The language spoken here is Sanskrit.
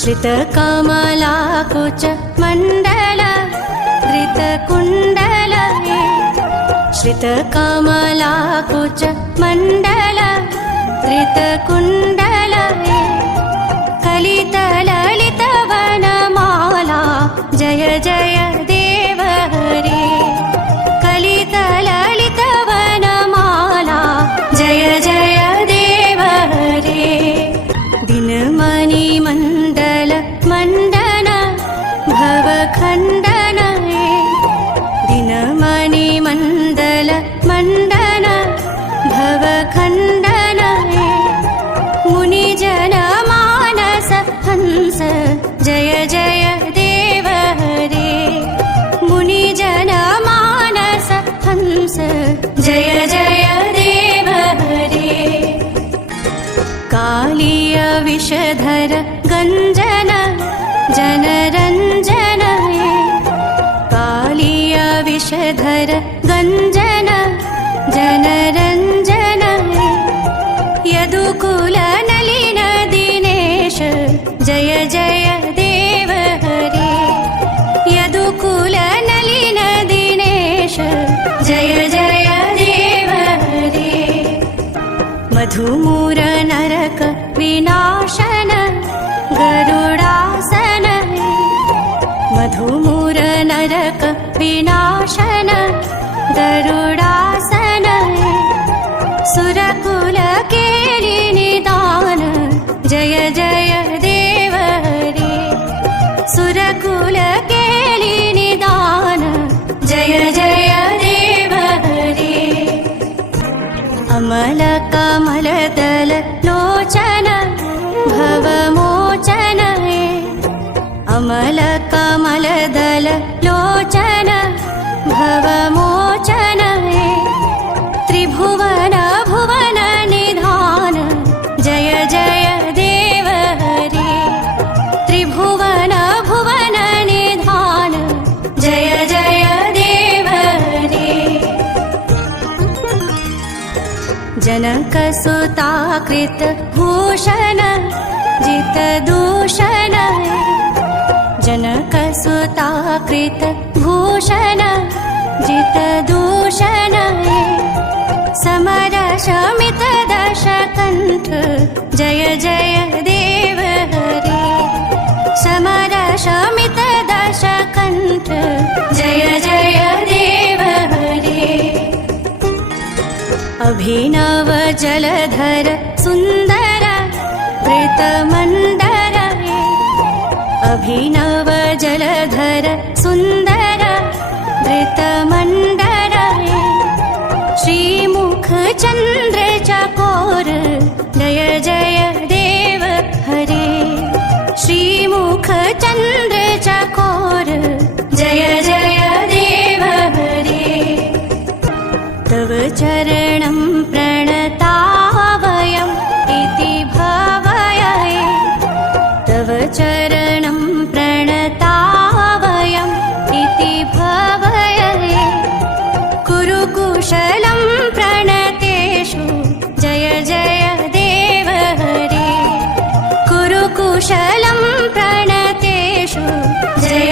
श्रितकमलाकुच मण्डल धृतकुण्डल श्रितकमलाकुच मण्डल धृतकुण्डल कलितललितवनमाला जय जय देव हरे कलितललितवनमाला जय जय देव हरे दिनमणि मण्डल मण्डन भवखण्डन दिनमणि मण्डल मण्डन भवखण्डन मुनिजन मानस हंस जय जय देव हरे मुनिजन मानस हंस जय जय देव हरे कालीय विषधर गञ्जन जनरञ्जन कालीय विषधर गञ्जन जनरञ्जन यदुकुल नलिन दिनेश जय जय देव हरे यदुकुल नलिन दिनेश जय जय देव हरे मधुमूर नरक विनाशन गरुडासन मधुमूर नरक विनाशन गरुडासन सुरकुल केली निदान जय जय देव हरे सुरकुल केली निदान जय जय देव हरे अमल कमल दल लोचन भवमोचन अमल कमल दल लोचन भवमोचन त्रिभुवन भुवन निधान जय जय देव हरे त्रिभुवन भुवन निधान जय जय देव हरे जनकसुताकृत भूषण जित दूषण जनकसुताकृत भूषण जित दूषण समर शमित दशकण्ठ जय जय देव हरे समर शमित दशकण्ठ जय जय देव हरे अभिनव जलधर सुन्दर वृतमण्डल अभिनव जलधर सुन्दर वृतमण्डल श्रीमुख चन्द्र चकोर जय जय देव हरे श्रीमुख चन्द्र चकोर जय जय देव हरे तव चरणं प्रणतावयम् इति भावये तव चरणं प्रणतावयम् इति भावये कुरु कुशलं प्रणतेषु जय जय देव हरे कुरु कुशलं प्रणतेषु जय